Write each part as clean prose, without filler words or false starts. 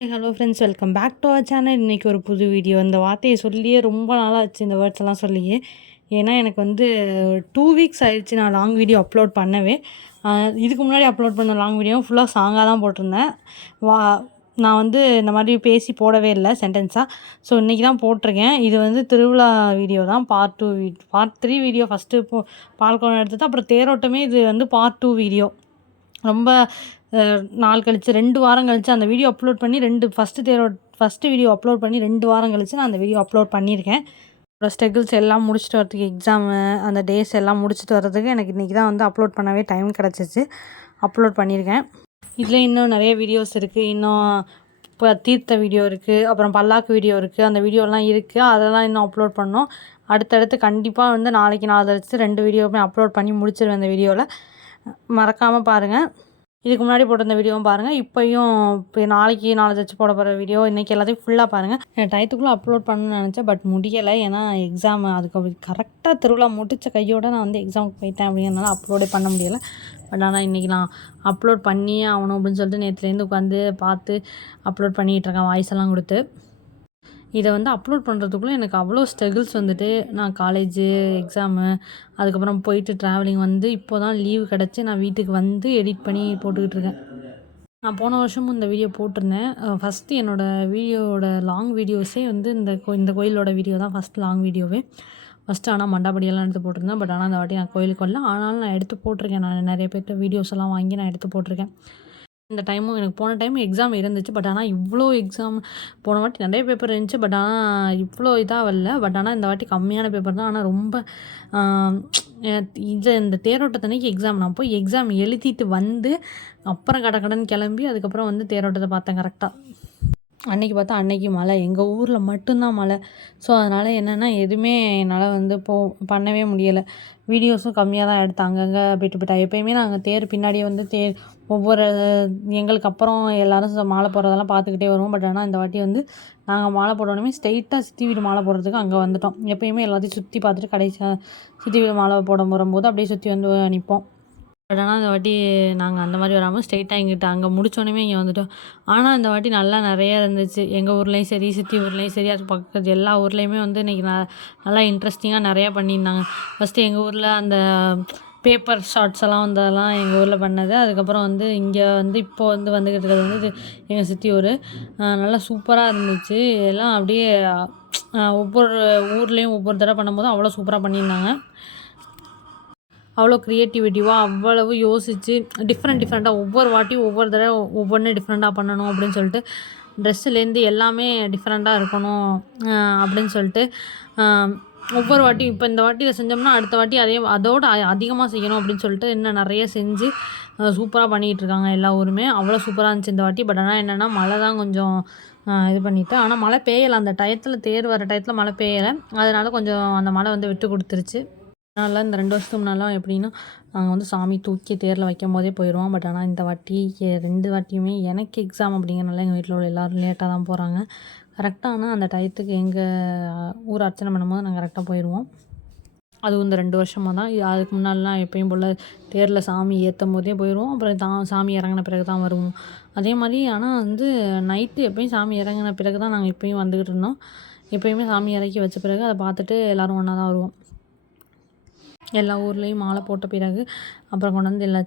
Hello friends, welcome back to our channel. இன்றைக்கி ஒரு புது வீடியோ. இந்த வார்த்தையை சொல்லியே ரொம்ப நாளாச்சு, இந்த வேர்ட்ஸ் எல்லாம் சொல்லியே. ஏன்னா எனக்கு வந்து 2 வீக்ஸ் ஆயிடுச்சு நான் லாங் வீடியோ அப்லோட் பண்ணவே. இதுக்கு முன்னாடி அப்லோட் பண்ண லாங் வீடியோ ஃபுல்லாக சாங்காக தான் போட்டிருந்தேன். வா நான் வந்து இந்த மாதிரி பேசி போடவே இல்லை சென்டென்ஸாக. ஸோ இன்றைக்கி தான் போட்டிருக்கேன். இது வந்து திருவிழா வீடியோ தான். Part 3 video. ஃபஸ்ட்டு பால்குடம் எடுத்தது, அப்புறம் தேரோட்டமே. இது வந்து பார்ட் 2 வீடியோ. ரொம்ப நாள் கழிச்சு 2 வாரம் கழிச்சு அந்த வீடியோ அப்லோட் பண்ணி ஃபஸ்ட்டு வீடியோ அப்லோட் பண்ணி 2 வாரம் கழிச்சு நான் அந்த வீடியோ அப்லோட் பண்ணியிருக்கேன். என்னோட ஸ்ட்ரகிள்ஸ் எல்லாம் முடிச்சுட்டு வரதுக்கு, எக்ஸாமு அந்த டேஸ் எல்லாம் முடிச்சுட்டு வரதுக்கு எனக்கு இன்றைக்கி தான் வந்து அப்லோட் பண்ணவே டைம் கிடச்சிச்சு. அப்லோட் பண்ணியிருக்கேன். இதில் இன்னும் நிறைய வீடியோஸ் இருக்குது. இன்னும் இப்போ தீர்த்த வீடியோ இருக்குது, அப்புறம் பல்லாக்கு வீடியோ இருக்குது. அந்த வீடியோலாம் இருக்குது. அதெல்லாம் இன்னும் அப்லோட் பண்ணோம். அடுத்தடுத்து கண்டிப்பாக வந்து நாளைக்கு நாள் கழிச்சு 2 வீடியோவுமே அப்லோட் பண்ணி முடிச்சிருவேன் இந்த வீடியோவில். மறக்காமல் பாருங்கள். இதுக்கு முன்னாடி போட்டிருந்த வீடியோவும் பாருங்கள். இப்போயும் இப்போ நாளைக்கு நாளை கழிச்சு போட போகிற வீடியோ இன்றைக்கி எல்லாத்தையும் ஃபுல்லாக பாருங்கள். டயத்துக்குள்ளே அப்லோட் பண்ணணும்னு நினச்சேன், பட் முடியலை. ஏன்னா எக்ஸாம் அதுக்கு கரெக்டாக திருவிழா முடித்த கையோடு நான் வந்து எக்ஸாமுக்கு போயிட்டேன். அப்படிங்கிறனால அப்லோடே பண்ண முடியலை. பட் ஆனால் இன்றைக்கி நான் அப்லோட் பண்ணியே ஆகணும் அப்படின்னு சொல்லிட்டு நேற்றுலேருந்து உட்காந்து பார்த்து அப்லோட் பண்ணிகிட்ருக்கேன், வாய்ஸ் எல்லாம் கொடுத்து. இதை வந்து அப்லோட் பண்ணுறதுக்குள்ளே எனக்கு அவ்வளோ ஸ்ட்ரகிள்ஸ் வந்துட்டு, நான் காலேஜு, எக்ஸாமு, அதுக்கப்புறம் போயிட்டு ட்ராவலிங் வந்து இப்போ தான் லீவு கிடச்சி நான் வீட்டுக்கு வந்து எடிட் பண்ணி போட்டுக்கிட்டு இருக்கேன். நான் போன வருஷமும் இந்த வீடியோ போட்டிருந்தேன். ஃபஸ்ட்டு என்னோடய வீடியோவோட லாங் வீடியோஸே வந்து இந்த கோயிலோட வீடியோ தான் ஃபஸ்ட் லாங் வீடியோவே. ஃபஸ்ட்டு ஆனால் மண்டாபடியெல்லாம் எடுத்து போட்டிருந்தேன். பட் ஆனால் இந்த வாட்டி நான் கோயிலுக்கு வரல. ஆனாலும் நான் எடுத்து போட்டிருக்கேன். நான் நிறைய பேர்கிட்ட வீடியோஸ் எல்லாம் வாங்கி நான் எடுத்து போட்டிருக்கேன். இந்த டைமும் எனக்கு போன டைம் எக்ஸாம் இருந்துச்சு. பட் ஆனால் இவ்வளோ எக்ஸாம் போன வாட்டி நிறைய பேப்பர் இருந்துச்சு. பட் ஆனால் இவ்வளோ இதாக வரல. பட் ஆனால் இந்த வாட்டி கம்மியான பேப்பர் தான். ஆனால் ரொம்ப இந்த தேரோட்டத்தன்னைக்கு எக்ஸாம். நான் போய் எக்ஸாம் எழுதிட்டு வந்து அப்புறம் கடன்னு கிளம்பி அதுக்கப்புறம் வந்து தேரோட்டத்தை பார்த்தேன் கரெக்டாக. அன்றைக்கி பார்த்தா அன்றைக்கி மழை. எங்கள் ஊரில் மட்டும்தான் மழை. ஸோ அதனால் என்னென்னா எதுவுமே என்னால் வந்து பண்ணவே முடியலை. வீடியோஸும் கம்மியாக தான் எடுத்தேன். அங்கங்கே விட்டு எப்போயுமே நாங்கள் தேர் பின்னாடியே வந்து ஒவ்வொரு எங்களுக்கு அப்புறம் எல்லோரும் மாலை போடுறதெல்லாம் பார்த்துக்கிட்டே வருவோம். பட் ஆனால் இந்த வாட்டி வந்து நாங்கள் மாலை போடணுமே ஸ்ட்ரெயிட்டாக சித்தி வீடு மாலை போடுறதுக்கு அங்கே வந்துவிட்டோம். எப்போயுமே எல்லாத்தையும் சுற்றி பார்த்துட்டு கடைசியாக சித்தி வீடு மாலை போட வரும்போது அப்படியே சுற்றி வந்து நிற்போம். பட் ஆனால் இந்த வாட்டி நாங்கள் அந்த மாதிரி வராமல் ஸ்ட்ரெயிட்டாக எங்கிட்ட அங்கே முடித்தோடனே இங்கே வந்துவிட்டோம். ஆனால் இந்த வாட்டி நல்லா நிறையா இருந்துச்சு. எங்கள் ஊர்லேயும் சரி, சித்தி ஊர்லேயும் சரி, அது பக்கத்து எல்லா ஊர்லேயுமே வந்து இன்றைக்கி நல்லா இன்ட்ரெஸ்டிங்காக நிறையா பண்ணியிருந்தாங்க. ஃபஸ்ட்டு எங்கள் ஊரில் அந்த பேப்பர் ஷார்ட்ஸ் எல்லாம் வந்ததெல்லாம் எங்கள் ஊரில் பண்ணது. அதுக்கப்புறம் வந்து இங்கே வந்து இப்போ வந்துக்கிட்டு இருக்கிறது வந்து எங்கள் சித்தி ஊர். நல்லா சூப்பராக இருந்துச்சு. எல்லாம் அப்படியே ஒவ்வொரு ஊர்லேயும் ஒவ்வொரு தடவை பண்ணும்போதும் அவ்வளோ சூப்பராக பண்ணியிருந்தாங்க. அவ்வளோ க்ரியேட்டிவிட்டிவாக அவ்வளவு யோசித்து டிஃப்ரெண்ட்டாக ஒவ்வொரு வாட்டியும் ஒவ்வொரு தடவை ஒவ்வொன்றும் டிஃப்ரெண்ட்டாக பண்ணணும் அப்படின்னு சொல்லிட்டு, ட்ரெஸ்ஸுலேருந்து எல்லாமே டிஃப்ரெண்ட்டாக இருக்கணும் அப்படின்னு சொல்லிட்டு ஒவ்வொரு வாட்டியும் இப்போ இந்த வாட்டி இதை செஞ்சோம்னா அடுத்த வாட்டி அதோட அதிகமாக செய்யணும் அப்படின்னு சொல்லிட்டு இன்னும் நிறைய செஞ்சு சூப்பராக பண்ணிகிட்டு இருக்காங்க எல்லா ஊருமே. அவ்வளோ சூப்பராக இருந்துச்சு இந்த வாட்டி. பட் ஆனால் என்னென்னா மழை தான் கொஞ்சம் இது பண்ணிவிட்டு. ஆனால் மழை பெய்யலை. அந்த டயத்தில் தேர் வர டயத்தில் மழை பெய்யலை. அதனால கொஞ்சம் அந்த மழை வந்து விட்டு கொடுத்துருச்சு. அதனால் இந்த 2 வருஷத்துக்கு முன்னாடிலாம் எப்படின்னா நாங்கள் வந்து சாமி தூக்கி தேரில் வைக்கும்போதே போயிடுவோம். பட் ஆனால் இந்த வாட்டி 2 வாட்டியுமே எனக்கு எக்ஸாம் அப்படிங்கிறனால எங்கள் வீட்டில் உள்ள எல்லோரும் லேட்டாக தான் போகிறாங்க. கரெக்டாக ஆனால் அந்த டயத்துக்கு எங்கள் ஊர் அர்ச்சனை பண்ணும்போது நாங்கள் கரெக்டாக போயிடுவோம். அதுவும் இந்த 2 வருஷமாக தான். அதுக்கு முன்னாடிலாம் எப்பயும் போல் தேரில் சாமி ஏற்றும் போதே போயிடுவோம். அப்புறம் சாமி இறங்கின பிறகு தான் வருவோம். அதே மாதிரி ஆனால் வந்து நைட்டு எப்பயும் சாமி இறங்கின பிறகு தான் நாங்கள் எப்பயும் வந்துக்கிட்டு இருந்தோம். எப்போயுமே சாமி இறக்கி வச்ச பிறகு அதை பார்த்துட்டு எல்லோரும் ஒன்றா தான் வருவோம். எல்லா ஊர்லேயும் மாலை போட்ட பிறகு அப்புறம் கொண்டு வந்து எல்லா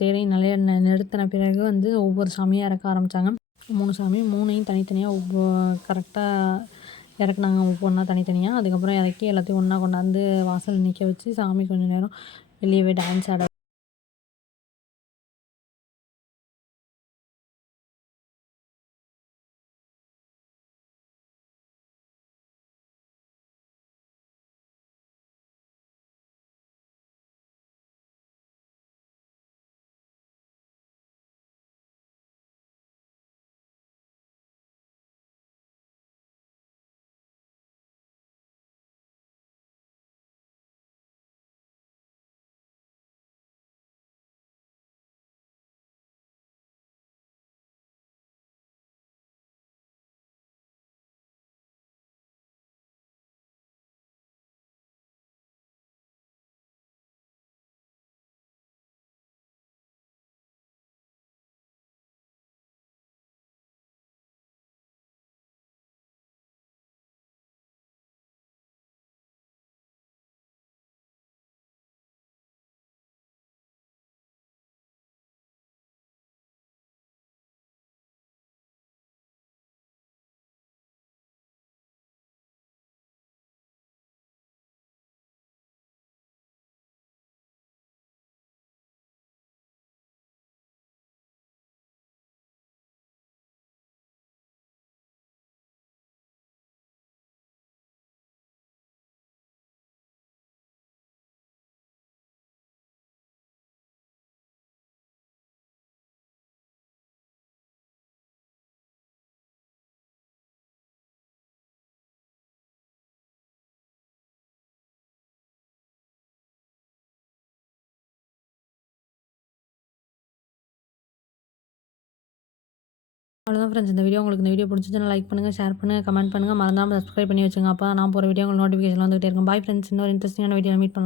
தேரையும் நிறுத்தின பிறகு வந்து ஒவ்வொரு சாமியாக இறக்க ஆரம்பித்தாங்க. 3 சாமி 3ஐயும் தனித்தனியாக கரெக்டாக இறக்குனாங்க. ஒவ்வொன்றா தனித்தனியாக. அதுக்கப்புறம் இறக்கி எல்லாத்தையும் ஒன்றா கொண்டாந்து வாசல் நிற்க வச்சு சாமி கொஞ்சம் நேரம் வெளியவே டான்ஸ் ஆட அவ்வளோதான் ஃப்ரெண்ட்ஸ். இந்த வீடியோ பிடிச்சிச்சுன்னா லைக் பண்ணுங்கள், ஷேர் பண்ணுங்கள், கமெண்ட் பண்ணுங்கள். மறந்தாமல் சப்ஸ்கிரைப் பண்ணி வச்சுங்க. அப்போ தான் நான் போகிற வீடியோ உங்களுக்கு நோட்டிஃபிகேஷன் வந்துகிட்டே இருக்கும். Bye friends. இன்னொரு இன்ட்ரெஸ்டிங்கான வீடியோவில் மீட் பண்ணலாம்.